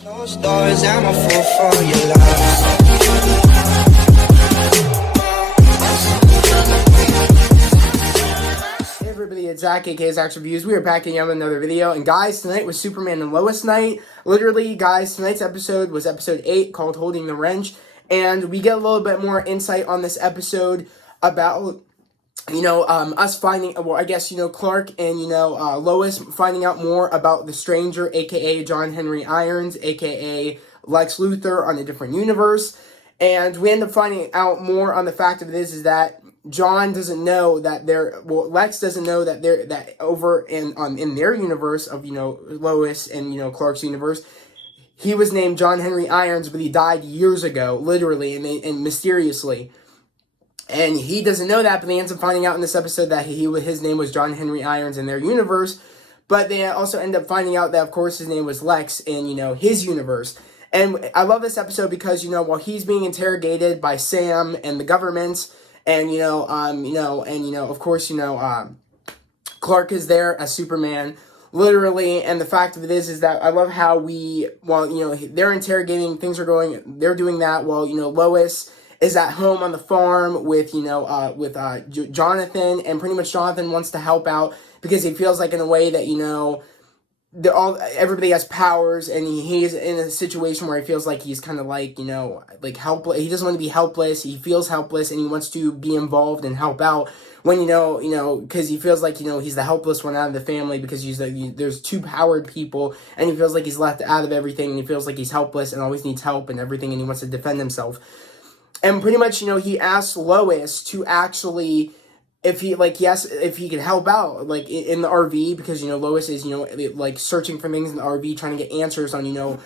Closed doors, I'm a fool for your love. Hey everybody, it's Zach, aka Zach's Reviews. We are back again with another video, and guys, tonight was Superman and Lois night. Literally, guys, tonight's episode was episode 8, called Holding the Wrench, and we get a little bit more insight on this episode about, us finding, Clark and, Lois finding out more about the Stranger, aka John Henry Irons, aka Lex Luthor on a different universe, and we end up finding out more on the fact of this is that John doesn't know that Lex doesn't know that over in their universe of, Lois and, Clark's universe, he was named John Henry Irons, but he died years ago, literally, and mysteriously. And he doesn't know that, but he ends up finding out in this episode that his name was John Henry Irons in their universe. But they also end up finding out that, of course, his name was Lex in, his universe. And I love this episode because, while he's being interrogated by Sam and the government, and, of course, Clark is there as Superman, literally, and the fact of it is that I love how they're interrogating, they're doing that while, Lois is at home on the farm with, Jonathan, and pretty much Jonathan wants to help out because he feels like in a way that, everybody has powers, and he's in a situation where he feels like he's kind of like helpless. He doesn't want to be helpless. He feels helpless, and he wants to be involved and help out. When because he feels like he's the helpless one out of the family because there's two powered people, and he feels like he's left out of everything, and he feels like he's helpless and always needs help and everything, and he wants to defend himself. And pretty much he asks Lois to actually, if he could help out, in the RV, because, Lois is, searching for things in the RV, trying to get answers on, who,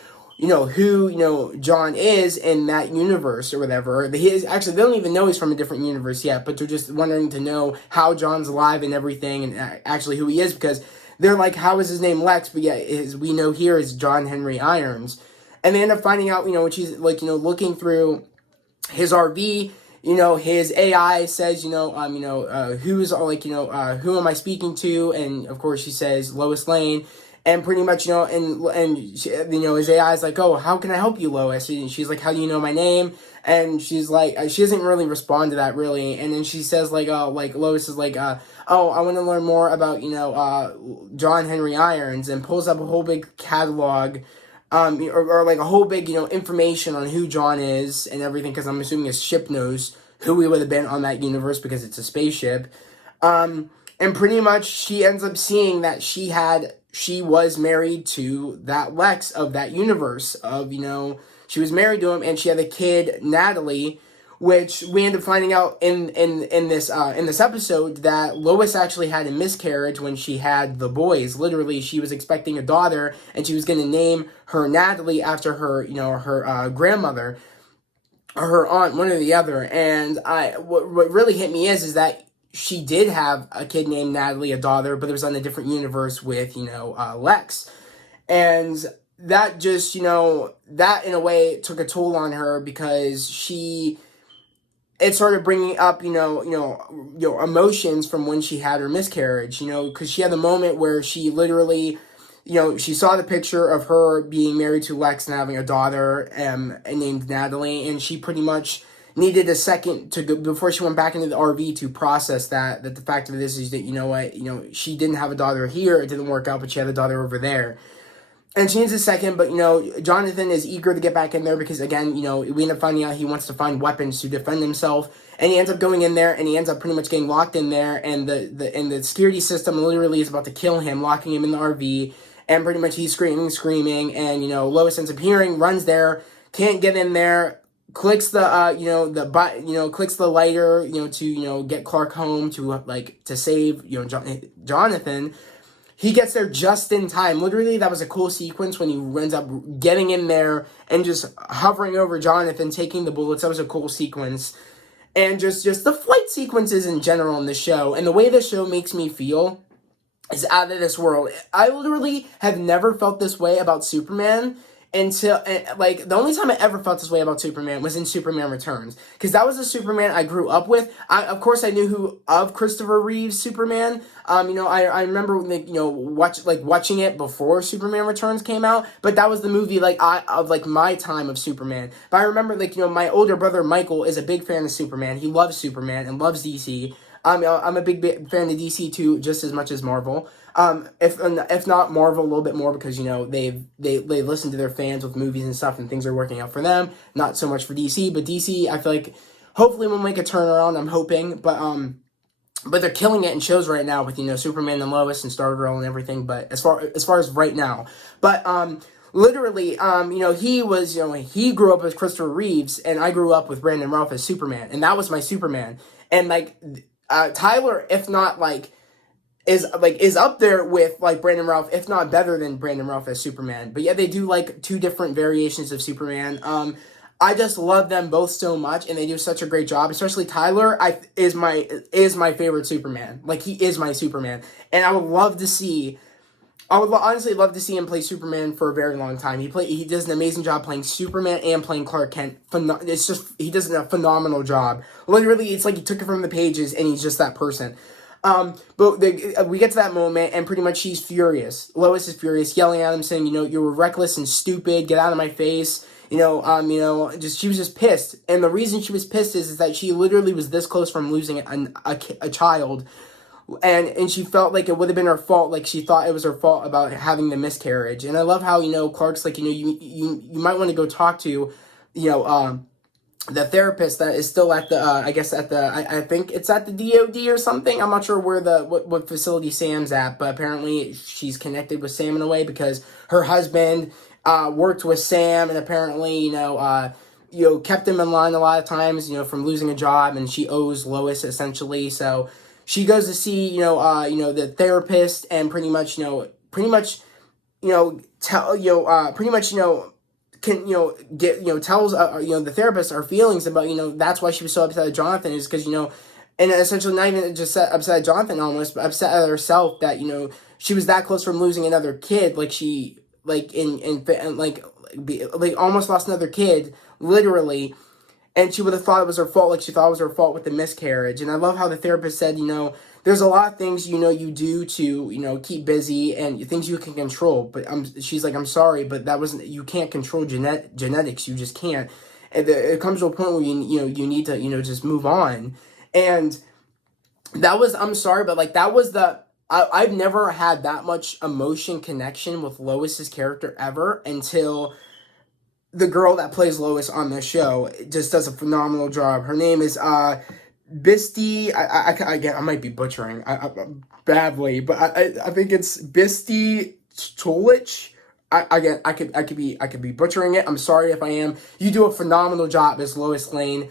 John is in that universe or whatever. They don't even know he's from a different universe yet, but they're just wondering to know how John's alive and everything, and actually who he is, because they're like, how is his name Lex? But yeah, we know here is John Henry Irons. And they end up finding out, when she's, looking through his RV, his AI says, who am I speaking to? And of course she says Lois Lane, and pretty much, his AI is like, oh, how can I help you, Lois? And she's like, how do you know my name? And she's like, she doesn't really respond to that really. And then she says Lois is like, oh, I want to learn more about, John Henry Irons, and pulls up a whole big catalog, or a whole big, information on who John is and everything, because I'm assuming his ship knows who he would have been on that universe because it's a spaceship. And pretty much she ends up seeing that she was married to that Lex of that universe of, she was married to him, and she had a kid, Natalie, which we end up finding out in this episode that Lois actually had a miscarriage when she had the boys. Literally, she was expecting a daughter, and she was going to name her Natalie after her, her grandmother, or her aunt, one or the other. And what really hit me is that she did have a kid named Natalie, a daughter, but it was on a different universe with, Lex. And that just, that in a way took a toll on her, because it started bringing up, emotions from when she had her miscarriage, because she had the moment where she literally, she saw the picture of her being married to Lex and having a daughter named Natalie, and she pretty much needed a second to go before she went back into the RV to process that the fact of this is that, she didn't have a daughter here, it didn't work out, but she had a daughter over there. And she needs a second, but, Jonathan is eager to get back in there because, again, we end up finding out he wants to find weapons to defend himself. And he ends up going in there, and he ends up pretty much getting locked in there. And the security system literally is about to kill him, locking him in the RV. And pretty much he's screaming. And, Lois ends up hearing, runs there, can't get in there, clicks the lighter, to, get Clark home to save, Jonathan. He gets there just in time. Literally, that was a cool sequence when he ends up getting in there and just hovering over Jonathan, taking the bullets. That was a cool sequence. And just the flight sequences in general in the show, and the way the show makes me feel is out of this world. I literally have never felt this way about Superman until, like, the only time I ever felt this way about Superman was in Superman Returns, because that was the Superman I grew up with. Of course, I knew who of Christopher Reeve's Superman. I remember, like, watching it before Superman Returns came out, but that was the movie, like, of like my time of Superman. But I remember, like, my older brother Michael is a big fan of Superman. He loves Superman and loves DC. I'm a big fan of DC too, just as much as Marvel. If not Marvel, a little bit more, because they listen to their fans with movies and stuff, and things are working out for them. Not so much for DC, but DC, I feel like hopefully we'll make a turnaround. I'm hoping, but they're killing it in shows right now with Superman and Lois and Stargirl and everything. But as far as right now, but literally, he grew up with Christopher Reeves, and I grew up with Brandon Routh as Superman, and that was my Superman. And like Tyler, if not like is up there with like Brandon Routh, if not better than Brandon Routh as Superman. But yeah, they do like two different variations of Superman. I just love them both so much, and they do such a great job. Especially Tyler, is my favorite Superman. Like, he is my Superman, and I would honestly love to see him play Superman for a very long time. He does an amazing job playing Superman and playing Clark Kent. He does a phenomenal job. Literally, it's like he took it from the pages, and he's just that person. But we get to that moment, and pretty much she's furious. Lois is furious, yelling at him, saying, you were reckless and stupid. Get out of my face. She was just pissed. And the reason she was pissed is that she literally was this close from losing a child. And she felt like it would have been her fault. Like, she thought it was her fault about having the miscarriage. And I love how, Clark's like, you might want to go talk to, the therapist that is still at the, I think it's at the DOD or something. I'm not sure where what facility Sam's at, but apparently she's connected with Sam in a way, because her husband worked with Sam, and apparently, kept him in line a lot of times, from losing a job, and she owes Lois essentially. So she goes to see, the therapist, and pretty much tells the therapist her feelings about, that's why she was so upset at Jonathan, is because and essentially not even just upset at Jonathan almost, but upset at herself that she was that close from losing another kid. Like, she almost lost another kid, literally. And she would have thought it was her fault, like she thought it was her fault with the miscarriage. And I love how the therapist said, there's a lot of things, you do to, keep busy, and things you can control. But she's like, I'm sorry, but you can't control genetics. You just can't. And it comes to a point where you need to, just move on. And I'm sorry, but like, that was I've never had that much emotion connection with Lois's character ever, until the girl that plays Lois on the show just does a phenomenal job. Her name is Bisti. I might be butchering badly, but I think it's Bisti Tolich. I could be butchering it. I'm sorry if I am. You do a phenomenal job as Lois Lane.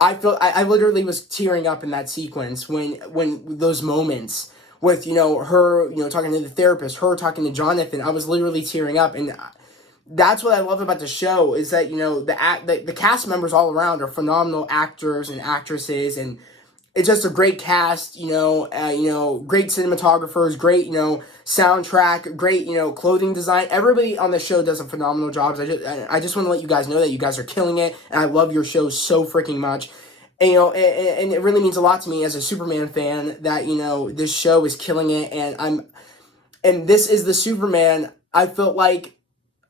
I literally was tearing up in that sequence when those moments with her talking to the therapist, her talking to Jonathan. I was literally tearing up, and that's what I love about the show, is that the cast members all around are phenomenal actors and actresses, and it's just a great cast. Great cinematographers, great soundtrack, great clothing design. Everybody on the show does a phenomenal job. I just want to let you guys know that you guys are killing it, and I love your show so freaking much. And, and it really means a lot to me as a Superman fan that this show is killing it, and this is the Superman I felt like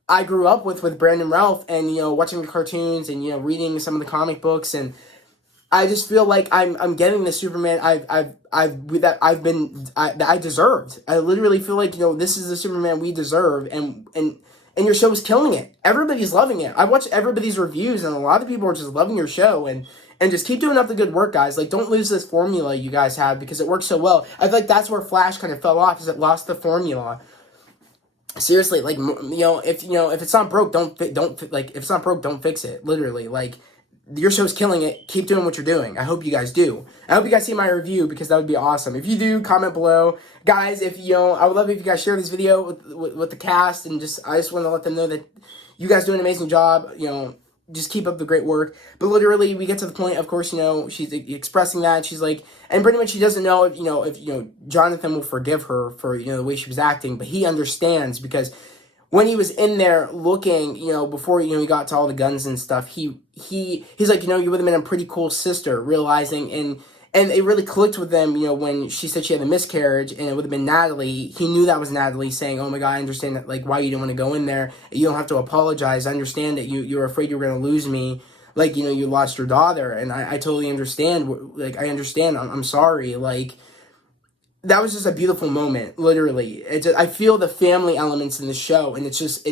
I grew up with Brandon Routh, and watching the cartoons, and reading some of the comic books, and I just feel like I'm getting the Superman that I deserved. I literally feel like this is the Superman we deserve, and your show is killing it. Everybody's loving it. I watched everybody's reviews, and a lot of people are just loving your show, and just keep doing up the good work, guys. Like, don't lose this formula you guys have, because it works so well. I feel like that's where Flash kind of fell off, is it lost the formula. Seriously, like, if it's not broke, don't if it's not broke, don't fix it. Literally, like, your show's killing it. Keep doing what you're doing. I hope you guys do. I hope you guys see my review, because that would be awesome. If you do, comment below, guys. If I would love it if you guys share this video with the cast, and I just want to let them know that you guys do an amazing job. Just keep up the great work. But literally, we get to the point, of course, she's expressing that. She's like, and pretty much she doesn't know if Jonathan will forgive her for, the way she was acting. But he understands, because when he was in there looking, before, he got to all the guns and stuff, he's like, you would have been a pretty cool sister, realizing, and it really clicked with them, when she said she had a miscarriage, and it would have been Natalie. He knew that was Natalie saying, "Oh my God, I understand that, like, why you didn't want to go in there. You don't have to apologize. I understand that you were afraid you were going to lose me. Like, you lost your daughter, and I totally understand. Like, I understand. I'm sorry. Like, that was just a beautiful moment, literally. I feel the family elements in the show, and it just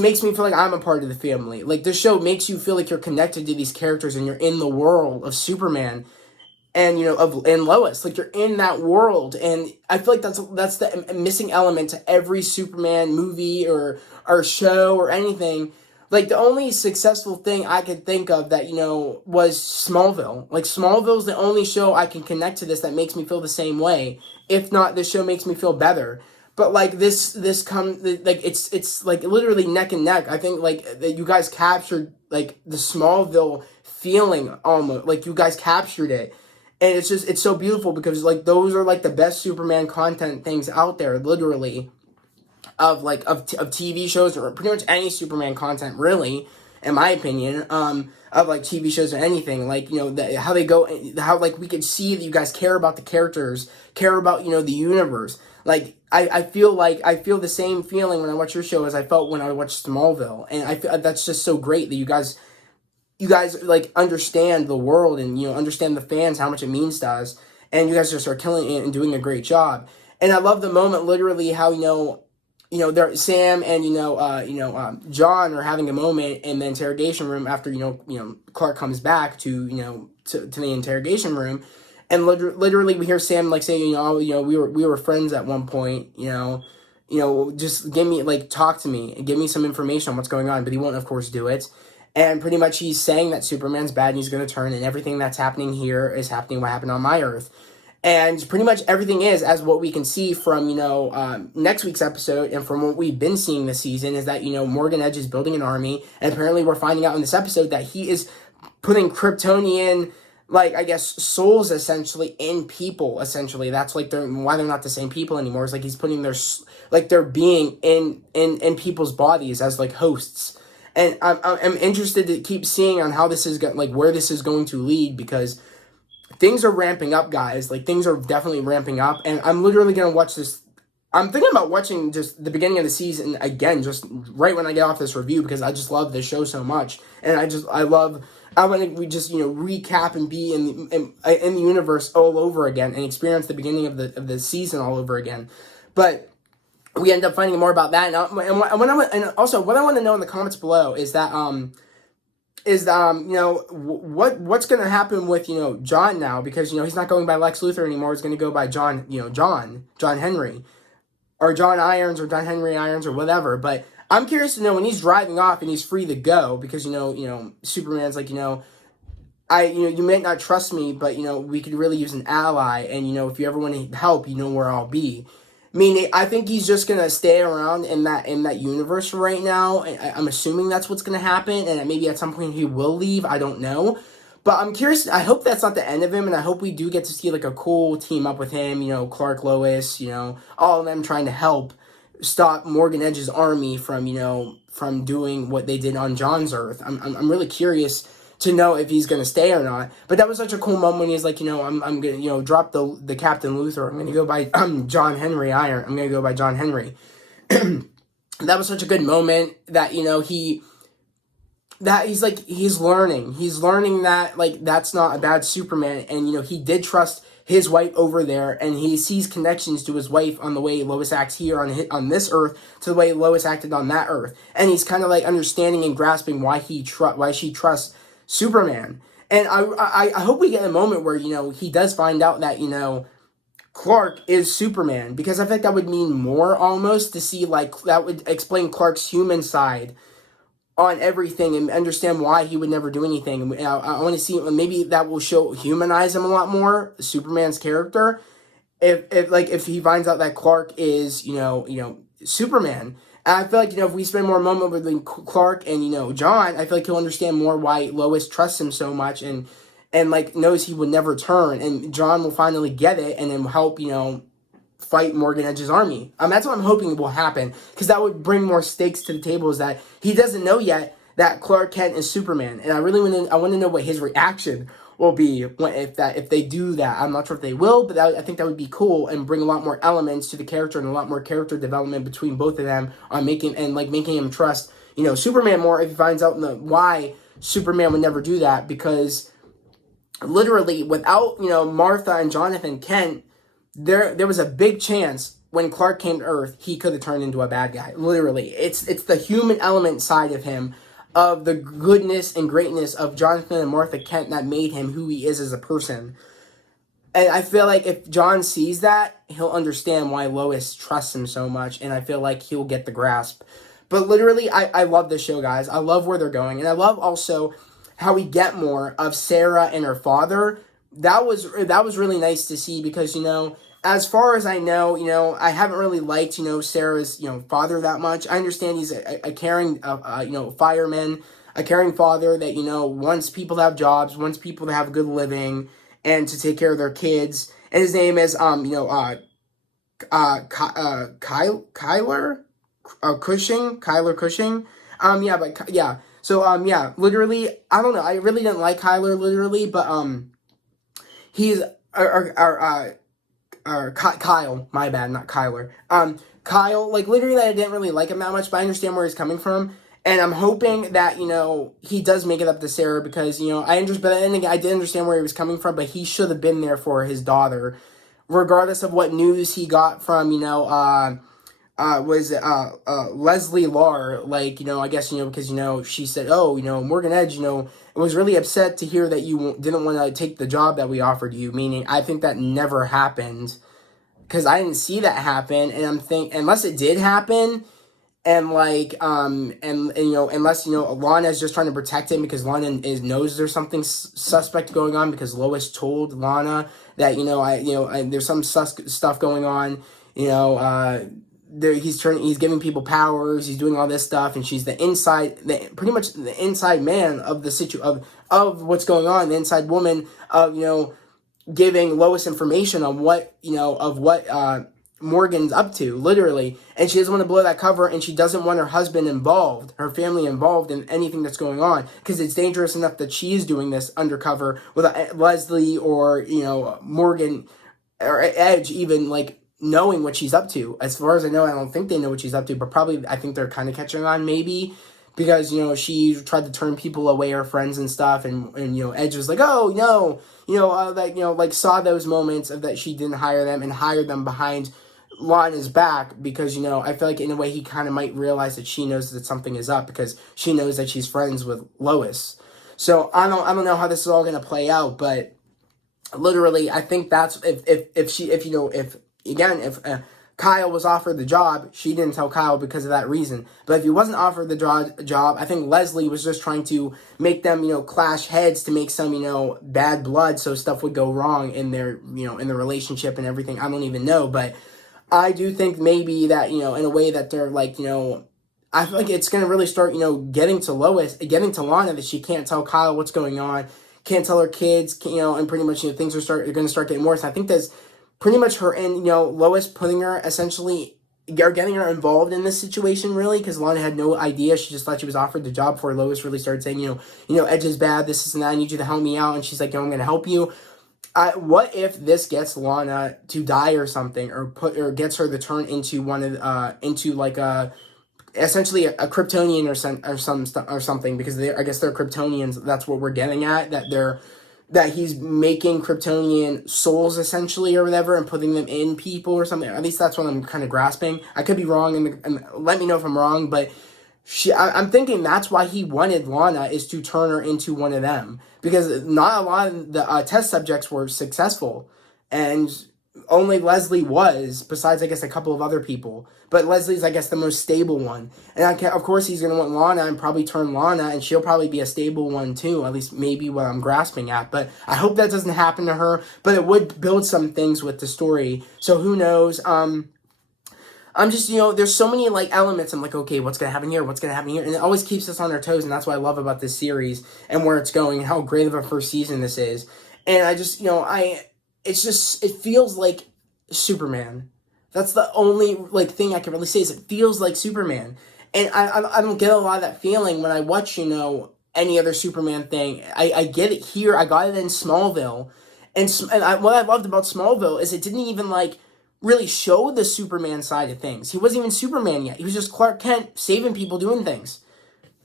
makes me feel like I'm a part of the family. Like, this show makes you feel like you're connected to these characters, and you're in the world of Superman and, and Lois. Like, you're in that world, and I feel like that's the missing element to every Superman movie or show or anything. Like, the only successful thing I could think of that, was Smallville. Like, Smallville's the only show I can connect to this that makes me feel the same way. If not, this show makes me feel better. But, like, it's like literally neck and neck. I think, like, that you guys captured, like, the Smallville feeling almost. Like, you guys captured it. And it's so beautiful because, like, those are, like, the best Superman content things out there, literally. Of TV shows or pretty much any Superman content, really, in my opinion, of like TV shows or anything, like, how they go, how, like, we could see that you guys care about the characters, care about, the universe. Like, I feel the same feeling when I watch your show as I felt when I watched Smallville, and I feel that's just so great that you guys like understand the world and understand the fans, how much it means to us, and you guys just are killing it and doing a great job. And I love the moment, literally, how Sam and John are having a moment in the interrogation room after Clark comes back to the interrogation room, and literally we hear Sam like say we were friends at one point, just give me, like, talk to me and give me some information on what's going on, but he won't, of course, do it. And pretty much he's saying that Superman's bad and he's going to turn, and everything that's happening here is happening what happened on my Earth. And pretty much everything is, as what we can see from, next week's episode and from what we've been seeing this season, is that, Morgan Edge is building an army. And apparently we're finding out in this episode that he is putting Kryptonian, like, I guess, souls, essentially, in people, essentially. That's, like, why they're not the same people anymore. It's like he's putting their being in people's bodies as, like, hosts. And I'm interested to keep seeing on how this is, like, where this is going to lead, because things are ramping up, guys. Like, things are definitely ramping up, and I'm literally going to watch this. I'm thinking about watching just the beginning of the season again, just right when I get off this review, because I just love this show so much, and I want to just, recap and be in the universe all over again and experience the beginning of the season all over again. But we end up finding more about that, and also what I want to know in the comments below is that what's going to happen with, John now, because, he's not going by Lex Luthor anymore. He's going to go by John Henry, or John Irons, or John Henry Irons, or whatever. But I'm curious to know when he's driving off and he's free to go, because, Superman's like, you may not trust me, but, we could really use an ally. And, if you ever want to help, where I'll be. I think he's just gonna stay around in that universe right now. I'm assuming that's what's gonna happen, and maybe at some point he will leave. I don't know, but I'm curious. I hope that's not the end of him, and I hope we do get to see, like, a cool team up with him. Clark, Lois, all of them trying to help stop Morgan Edge's army from doing what they did on John's Earth. I'm really curious to know if he's going to stay or not. But that was such a cool moment when he's like, I'm going to, drop the Captain Luthor. I'm going to go by John Henry Iron. I'm going to go by John Henry. That was such a good moment that, he's learning. He's learning that, like, that's not a bad Superman. And, he did trust his wife over there, and he sees connections to his wife on the way Lois acts here on this Earth to the way Lois acted on that Earth. And he's kind of, like, understanding and grasping why she trusts Superman. And I hope we get a moment where, he does find out that, Clark is Superman, because I think that would mean more almost to see, like, that would explain Clark's human side on everything and understand why he would never do anything. And I want to see, maybe that will humanize him a lot more, Superman's character, if he finds out that Clark is, Superman. And I feel like, if we spend more moment with Clark and, John, I feel like he'll understand more why Lois trusts him so much and like, knows he would never turn. And John will finally get it and then help, fight Morgan Edge's army. That's what I'm hoping will happen, because that would bring more stakes to the table, is that he doesn't know yet that Clark Kent is Superman, and I want to know what his reaction will be if they do that. I'm not sure if they will, but I think that would be cool and bring a lot more elements to the character and a lot more character development between both of them on making him trust Superman more if he finds out why Superman would never do that, because literally without Martha and Jonathan Kent, there was a big chance when Clark came to Earth he could have turned into a bad guy. Literally, it's the human element side of him, of the goodness and greatness of Jonathan and Martha Kent, that made him who he is as a person. And I feel like if John sees that, he'll understand why Lois trusts him so much, and I feel like he'll get the grasp. But literally, I love this show, guys. I love where they're going, and I love also how we get more of Sarah and her father. That was really nice to see, because as far as I know, I haven't really liked Sarah's father that much. I understand he's a caring fireman, a caring father that wants people to have jobs, wants people to have a good living, and to take care of their kids. And his name is Kyler Cushing. So literally, I don't know. I really didn't like Kyler literally, but he's Kyle. My bad, not Kyler. Kyle, like literally, I didn't really like him that much, but I understand where he's coming from. And I'm hoping that, he does make it up to Sarah, because, I did understand where he was coming from, but he should have been there for his daughter, regardless of what news he got from, Leslie Lar, I guess, because, she said, Morgan Edge, was really upset to hear that you didn't want to take the job that we offered you, meaning I think that never happened, because I didn't see that happen, and unless it did happen, and unless Lana is just trying to protect him, because Lana knows there's something suspect going on, because Lois told Lana that there's some stuff going on. He's giving people powers. He's doing all this stuff, and she's pretty much the inside man of the of what's going on. The inside woman of giving Lois information on what Morgan's up to, literally, and she doesn't want to blow that cover, and she doesn't want her husband involved, her family involved in anything that's going on, because it's dangerous enough that she's doing this undercover without Leslie or Morgan or Edge even knowing what she's up to. As far as I know, I don't think they know what she's up to, but probably I think they're kind of catching on, maybe, because she tried to turn people away, her friends and stuff, and Edge was like, oh no, saw those moments of that she didn't hire them and hired them behind Lana's back, because I feel like in a way he kind of might realize that she knows that something is up, because she knows that she's friends with Lois. So I don't know how this is all gonna play out, but literally I think that's if Kyle was offered the job, she didn't tell Kyle because of that reason. But if he wasn't offered the job, I think Leslie was just trying to make them, clash heads to make some, bad blood, so stuff would go wrong in their, in the relationship and everything. I don't even know, but I do think maybe that, in a way that they're I feel like it's going to really start, getting to Lana, that she can't tell Kyle what's going on, can't tell her kids, and pretty much, things are going to start getting worse. I think that's pretty much her and, Lois putting her essentially, or getting her involved in this situation, really, because Lana had no idea. She just thought she was offered the job before Lois really started saying, Edge is bad, this and that, I need you to help me out. And she's like, I'm going to help you. What if this gets Lana to die or something, or gets her to turn into essentially a Kryptonian or something, because I guess they're Kryptonians. That's what we're getting at, that he's making Kryptonian souls essentially or whatever, and putting them in people or something. At least that's what I'm kind of grasping. I could be wrong, and let me know if I'm wrong, but I'm thinking that's why he wanted Lana, is to turn her into one of them, because not a lot of the test subjects were successful, and only Leslie was, besides I guess a couple of other people, but Leslie's I guess the most stable one, and of course he's going to want Lana and probably turn Lana, and she'll probably be a stable one too, at least maybe what I'm grasping at, but I hope that doesn't happen to her, but it would build some things with the story, so who knows. I'm just, there's so many, elements. I'm like, okay, what's going to happen here? What's going to happen here? And it always keeps us on our toes, and that's what I love about this series and where it's going and how great of a first season this is. And I just, it feels like Superman. That's the only like thing I can really say is it feels like Superman. And I don't get a lot of that feeling when I watch, any other Superman thing. I get it here. I got it in Smallville. What I loved about Smallville is it didn't even like really show the Superman side of things. He wasn't even Superman yet. He was just Clark Kent saving people, doing things.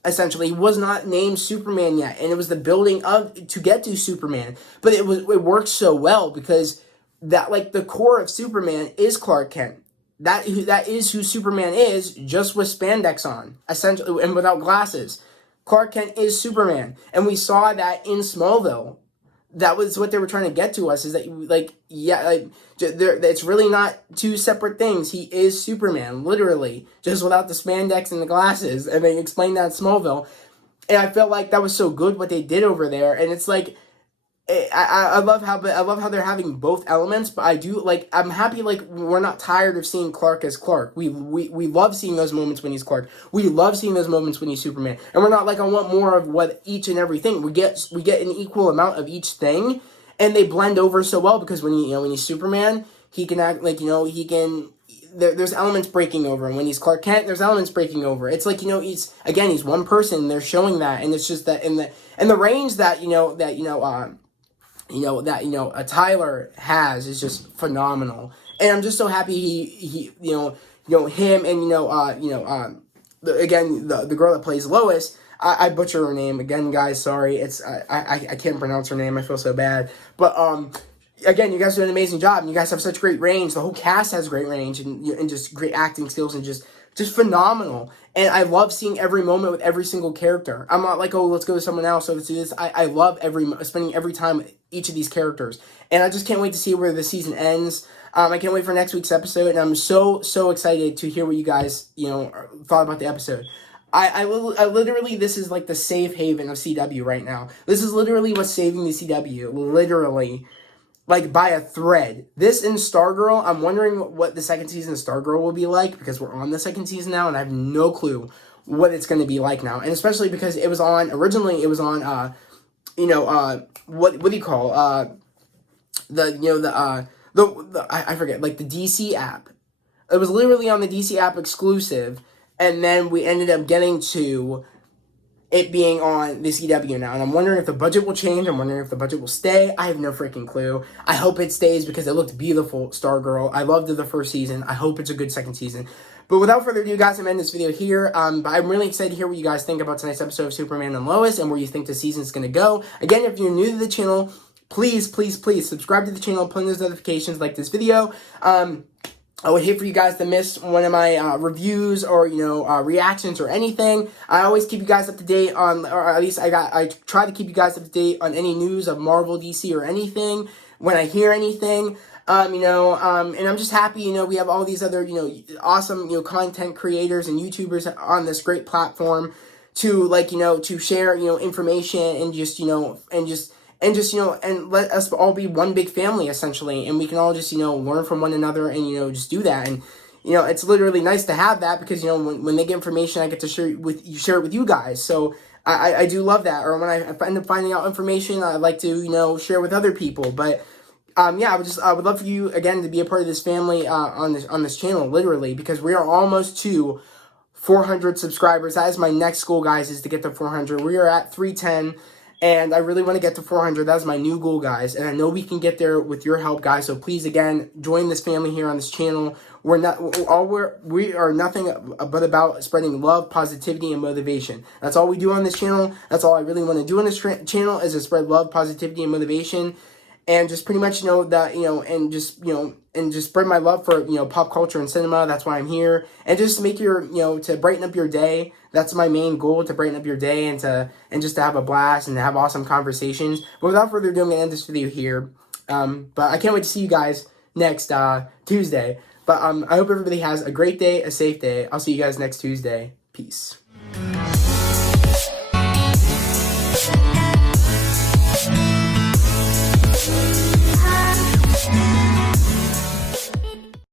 Essentially, he was not named Superman yet, and it was the building of to get to Superman. But it worked so well because that like the core of Superman is Clark Kent. That is who Superman is, just with spandex on, essentially, and without glasses. Clark Kent is Superman, and we saw that in Smallville. That was what they were trying to get to us, is that it's really not two separate things. He is Superman, literally, just without the spandex and the glasses, and they explained that in Smallville, and I felt like that was so good what they did over there, and it's like, I love how they're having both elements, but I'm happy like we're not tired of seeing Clark as Clark. We love seeing those moments when he's Clark. We love seeing those moments when he's Superman, and we're not like I want more of what each and everything. We get an equal amount of each thing, and they blend over so well because when he's Superman, he can act like there's elements breaking over, and when he's Clark Kent, there's elements breaking over. It's like he's one person. They're showing that, and it's just that in the range that Tyler has is just phenomenal, and I'm just so happy he him and the girl that plays Lois. I butcher her name again, guys. Sorry, it's I can't pronounce her name. I feel so bad, but again, you guys do an amazing job, and you guys have such great range. The whole cast has great range and just great acting skills and just phenomenal. And I love seeing every moment with every single character. I'm not like, oh, let's go to someone else, so let's do this. I love spending every time with each of these characters. And I just can't wait to see where the season ends. I can't wait for next week's episode, and I'm so excited to hear what you guys, thought about the episode. I literally, this is like the safe haven of CW right now. This is literally what's saving the CW. Literally. Like by a thread. This in Stargirl, I'm wondering what the second season of Stargirl will be like, because we're on the second season now and I have no clue what it's going to be like now. And especially because originally it was on what do you call I forget, like the DC app. It was literally on the DC app exclusive, and then we ended up getting to it being on the CW now, and I'm wondering if the budget will change. I'm wondering if the budget will stay. I have no freaking clue. I hope it stays because it looked beautiful, Stargirl. I loved the first season. I hope it's a good second season. But without further ado, guys, I'm ending this video here. But I'm really excited to hear what you guys think about tonight's episode of Superman and Lois and where you think the season's going to go. Again, if you're new to the channel, please subscribe to the channel, put in those notifications, like this video. I would hate for you guys to miss one of my reviews or reactions or anything. I always keep you guys up to date on, or at least I try to keep you guys up to date on any news of Marvel, DC, or anything when I hear anything. And I'm just happy. We have all these other awesome content creators and YouTubers on this great platform to to share information and and let us all be one big family, essentially, and we can all just, learn from one another and, just do that. And, it's literally nice to have that because, when they get information, I get to share it with you guys. So I do love that. Or when I end up finding out information, I like to, share with other people. But, I would love for you, again, to be a part of this family on this channel, literally, because we are almost to 400 subscribers. That is my next goal, guys, is to get to 400. We are at 310. And I really want to get to 400. That's my new goal, guys. And I know we can get there with your help, guys. So please, again, join this family here on this channel. We are nothing but about spreading love, positivity, and motivation. That's all we do on this channel. That's all I really want to do on this channel is to spread love, positivity, and motivation. And just pretty much and just spread my love for pop culture and cinema. That's why I'm here, and just make your to brighten up your day. That's my main goal, to brighten up your day and just to have a blast and to have awesome conversations. But without further ado, I'm gonna end this video here. But I can't wait to see you guys next Tuesday. But I hope everybody has a great day, a safe day. I'll see you guys next Tuesday. Peace.